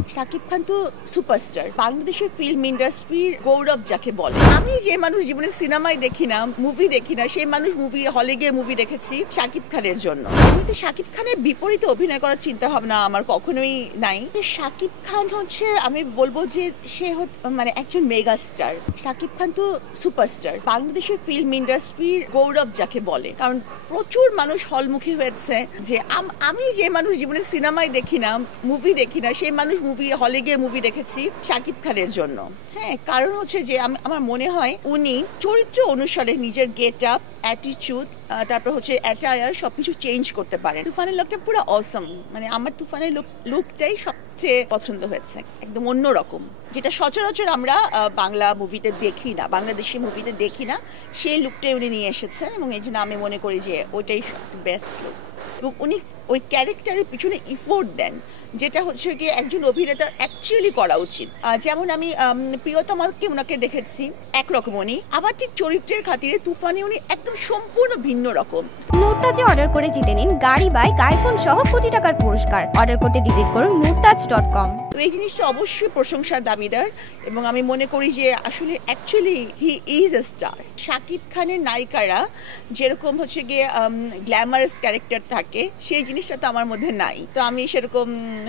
শাকিব খান তো সুপারস্টার, বাংলাদেশের ফিল্ম ইন্ডাস্ট্রির গৌরব যাকে বলে। আমি যে মানুষ জীবনে সিনেমায় দেখি না, মুভি দেখি না, সেই মানুষ মুভি হলে গিয়ে মুভি দেখেছি শাকিব খানের জন্য। এমনিতে শাকিব খানের বিপরীতে অভিনয় করার চিন্তা ভাবনা আমার কখনোই নাই। শাকিব খান হচ্ছে, আমি বলবো যে সে মানে একজন মেগা স্টার। শাকিব খান তো সুপারস্টার, বাংলাদেশের ফিল্ম ইন্ডাস্ট্রির গৌরব যাকে বলে। কারণ প্রচুর মানুষ হলমুখী হয়েছে যে আমি যে মানুষ জীবনে সিনেমায় দেখি না, মুভি দেখি না, সেই মানুষ মুভি হলে গিয়ে মুভি দেখেছি শাকিব খানের জন্য। হ্যাঁ, কারণ হচ্ছে যে আমার মনে হয় উনি চরিত্র অনুসারে নিজের গেট আপ, অ্যাটিটিউড, তারপর হচ্ছে অ্যাটায়ার সবকিছু চেঞ্জ করতে পারেন। তুফানের লুকটা পুরো অসম, মানে আমার তুফানের লুকটাই সবচেয়ে পছন্দ হয়েছে, একদম অন্যরকম, যেটা সচরাচর আমরা বাংলা মুভিতে দেখি না, বাংলাদেশি মুভিতে দেখি না। সেই লুকটাই উনি নিয়ে এসেছেন এবং এই জন্য আমি মনে করি যে ওইটাই সবচেয়ে বেস্ট লুক। এবং উনি ওই ক্যারেক্টারের পিছনে ইফোর্ট দেন, যেটা হচ্ছে গিয়ে একজন অভিনেতার অ্যাকচুয়ালি করা উচিত। যেমন আমি প্রিয়তমাকে ওনাকে দেখেছি একরকম উনি, আবার ঠিক চরিত্রের খাতিরে তুফানে উনি একদম সম্পূর্ণ ভিন্ন রকম। মুরতাজে অর্ডার করে জিতে নিন গাড়ি, বাইক, আইফোন সহ কোটি টাকার পুরস্কার। অর্ডার করতে ভিজিট করুন murtaj.com। তো এই জিনিসটা অবশ্যই প্রশংসার দাবিদার এবং আমি মনে করি যে আসলে actually he is a star. Shakib খানের নায়িকারা যেরকম হচ্ছে গিয়ে গ্ল্যামারাস ক্যারেক্টার থাকে, সেই জিনিসটা তো আমার মধ্যে নাই। তো আমি সেরকম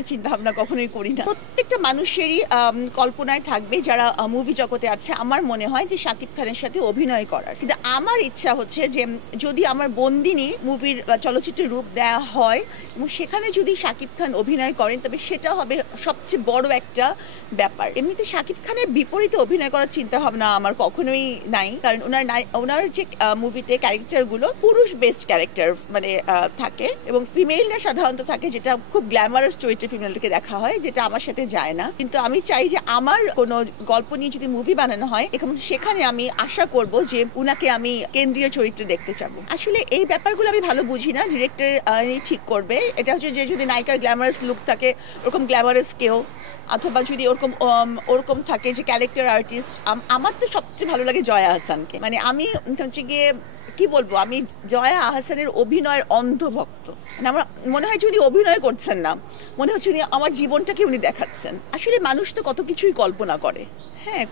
চিন্তা ভাবনা কখনোই করি না। প্রত্যেকটা মানুষেরই কল্পনায় থাকবে, যারা মুভি জগতে আছে, আমার মনে হয় যে শাকিব খানের সাথে অভিনয় করার। কিন্তু আমার ইচ্ছা হচ্ছে যে যদি আমার বন্দিনী মুভির চলচ্চিত্রের রূপ দেওয়া হয় এবং সেখানে যদি শাকিব খান অভিনয় করেন, তবে সেটা হবে সবচেয়ে বড় একটা ব্যাপার। এমনিতে শাকিব খানের বিপরীতে অভিনয় করার চিন্তা ভাবনা আমার কখনোই নাই, কারণ ওনার যে মুভিতে ক্যারেক্টারগুলো পুরুষ বেস্ট ক্যারেক্টার মানে থাকে এবং ফিমেলরা সাধারণত থাকে, যেটা খুব গ্ল্যামারাস চরিত্রে ফিমেলকে দেখা হয়, যেটা আমার সাথে যায় না। কিন্তু আমি চাই যে আমার কোনো গল্প নিয়ে যদি মুভি বানানো হয়, এখন সেখানে আমি আশা করব যে উনাকে আমি কেন্দ্রীয় চরিত্রে দেখতে চাবো। আসলে এই ব্যাপারগুলো আমি ভালো বুঝি না, ডিরেক্টর ঠিক করবে। এটা হচ্ছে যে যদি নায়িকার গ্ল্যামারাস লুক থাকে, ওরকম গ্ল্যামারাস কেউ, অথবা যদি ওরকম থাকে যে ক্যারেক্টার আর্টিস্ট। আমার তো সবচেয়ে ভালো লাগে জয়া আহসানকে, মানে আমি হচ্ছে গিয়ে কি বলবো, আমি জয়া আহসানের অভিনয়ের অন্ধভক্ত। মানে আমার মনে হয় যে উনি অভিনয় করছেন না, মনে হচ্ছে উনি আমার জীবনটাকে উনি দেখাচ্ছেন। আসলে মানুষ তো কত কিছুই কল্পনা করে। হ্যাঁ,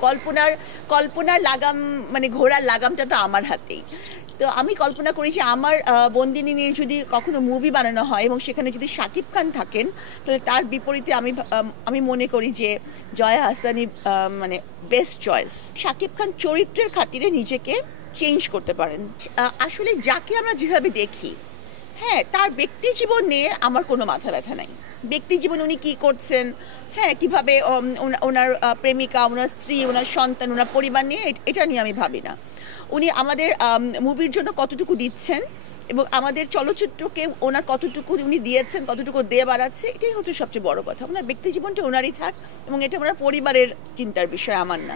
কল্পনার লাগাম, মানে ঘোড়ার লাগামটা তো আমার হাতেই। তো আমি কল্পনা করি যে আমার বন্দিনী নিয়ে যদি কখনো মুভি বানানো হয় এবং সেখানে যদি শাকিব খান থাকেন, তাহলে তার বিপরীতে আমি মনে করি যে জয়া আহসানই মানে বেস্ট চয়েস। শাকিব খান চরিত্রের খাতিরে নিজেকে চেঞ্জ করতে পারেন। আসলে যাকে আমরা যেভাবে দেখি, হ্যাঁ, তার ব্যক্তি জীবন নিয়ে আমার কোনো মাথা ব্যথা নাই। ব্যক্তি জীবন উনি কী করছেন, হ্যাঁ, কীভাবে ওনার প্রেমিকা, ওনার স্ত্রী, ওনার সন্তান, ওনার পরিবার নিয়ে, এটা নিয়ে আমি ভাবি না। উনি আমাদের মুভির জন্য কতটুকু দিচ্ছেন এবং আমাদের চলচ্চিত্রকে ওনার কতটুকু উনি দিয়েছেন, কতটুকু দিয়ে বাড়াচ্ছে, এটাই হচ্ছে সবচেয়ে বড় কথা। ওনার ব্যক্তি জীবনটা ওনারই থাক এবং এটা ওনার পরিবারের চিন্তার বিষয়, আমার না।